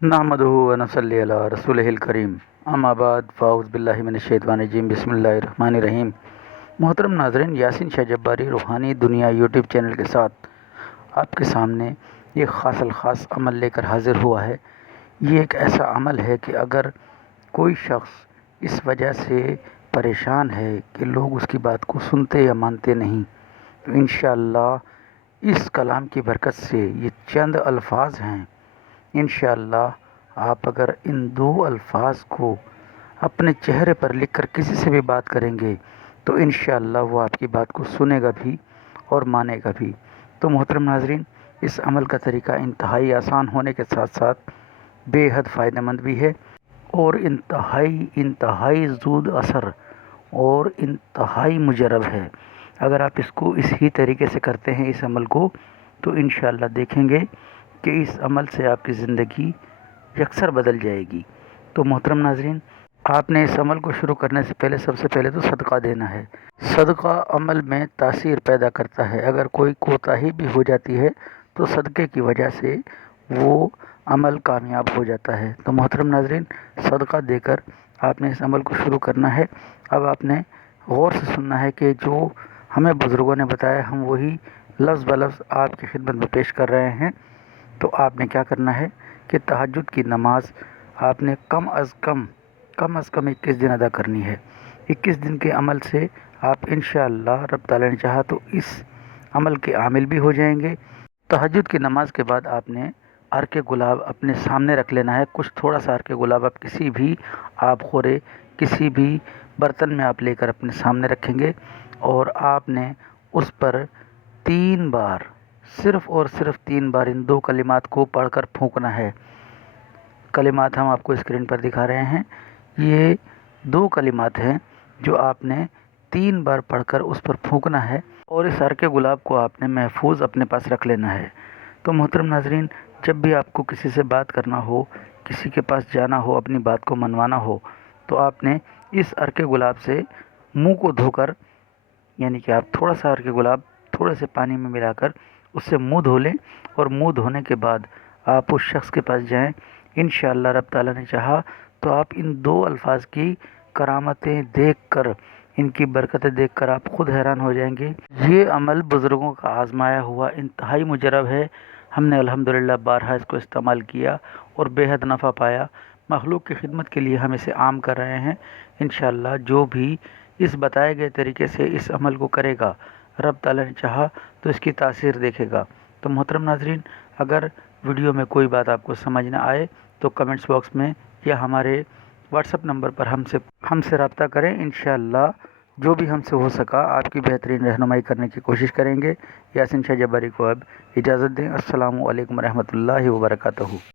नहमदुहु व नसल्ली अला रसूलिहिल करीम अम्मा बाद फ़ाउज़ बिल्लाहि मिनश्शैतानिर्रजीम बिस्मिल्लाहिर्रहमानिर्रहीम। मोहतरम नाज़रीन, यासीन शाह जब्बारी रूहानी दुनिया यूट्यूब चैनल के साथ आपके सामने ये ख़ास अमल लेकर हाज़िर हुआ है। ये एक ऐसा अमल है कि अगर कोई शख्स इस वजह से परेशान है कि लोग उसकी बात को सुनते या मानते नहीं, तो इंशाअल्लाह इस कलाम की बरकत से ये चंद अल्फाज हैं। इंशाअल्लाह आप अगर इन दो अल्फाज को अपने चेहरे पर लिखकर किसी से भी बात करेंगे तो इंशाअल्लाह वो आपकी बात को सुनेगा भी और मानेगा भी। तो मोहतरम नाज़रीन, इस अमल का तरीका इंतहाई आसान होने के साथ साथ बेहद फ़ायदेमंद भी है और इंतहाई ज़ूद असर और इंतहाई मुजरब है। अगर आप इसको इसी तरीके से करते हैं इस अमल को, तो इंशाअल्लाह देखेंगे कि इस अमल से आपकी ज़िंदगी यकसर बदल जाएगी। तो मोहतरम नाज़रीन, आपने इस अमल को शुरू करने से पहले सबसे पहले तो सदका देना है। सदका अमल में तासीर पैदा करता है। अगर कोई कोताही भी हो जाती है तो सदक़े की वजह से वो अमल कामयाब हो जाता है। तो मोहतरम नाज़रीन, सदका देकर आपने इस अमल को शुरू करना है। अब आपने गौर से सुनना है कि जो हमें बुज़ुर्गों ने बताया हम वही लफ्ज़ ब लफ्ज़ आपकी खिदमत में पेश कर रहे हैं। तो आपने क्या करना है कि तहज्जुद की नमाज़ आपने कम अज़ कम 21 दिन अदा करनी है। 21 दिन के अमल से आप इंशाअल्लाह रब ताला ने चाहा तो इस अमल के आमिल भी हो जाएंगे। तहज्जुद की नमाज़ के बाद आपने अर्के गुलाब अपने सामने रख लेना है। कुछ थोड़ा सा अर्के गुलाब आप किसी भी खोरे किसी भी बर्तन में आप लेकर अपने सामने रखेंगे और आपने उस पर 3 बार, सिर्फ़ और सिर्फ 3 बार इन 2 कलिमात को पढ़कर फूंकना है। कलिमात हम आपको स्क्रीन पर दिखा रहे हैं। ये 2 कलिमात हैं जो आपने 3 बार पढ़कर उस पर फूंकना है और इस अर्के गुलाब को आपने महफूज अपने पास रख लेना है। तो मोहतरम नाज़रीन, जब भी आपको किसी से बात करना हो, किसी के पास जाना हो, अपनी बात को मनवाना हो, तो आपने इस अर्के गुलाब से मुंह को धोकर, यानी कि आप थोड़ा सा अर्के गुलाब थोड़े से पानी में मिलाकर उससे मुंह धो लें और मुंह धोने के बाद आप उस शख्स के पास जाएं। इंशाअल्लाह रब ताला ने चाहा तो आप इन 2 अल्फाज की करामतें देखकर, इनकी बरकतें देखकर आप ख़ुद हैरान हो जाएंगे। ये अमल बुज़ुर्गों का आज़माया हुआ इंतहाई मुजरब है। हमने अल्हम्दुलिल्लाह बारहा इसको इस्तेमाल किया और बेहद नफ़ा पाया। मखलूक की खिदमत के लिए हम इसे आम कर रहे हैं। इंशाअल्लाह जो भी इस बताए गए तरीके से इस अमल को करेगा, रब ताला ने चाहा तो इसकी तासीर देखेगा। तो मोहतरम नाज़रीन, अगर वीडियो में कोई बात आपको समझ ना आए तो कमेंट्स बॉक्स में या हमारे व्हाट्सएप नंबर पर हमसे रब्ता करें। इंशाअल्लाह जो भी हमसे हो सका आपकी बेहतरीन रहनुमाई करने की कोशिश करेंगे। यासीन शाह जब्बारी को अब इजाज़त दें। अस्सलामु अलैकुम रहमतुल्लाहि व बरकातहू।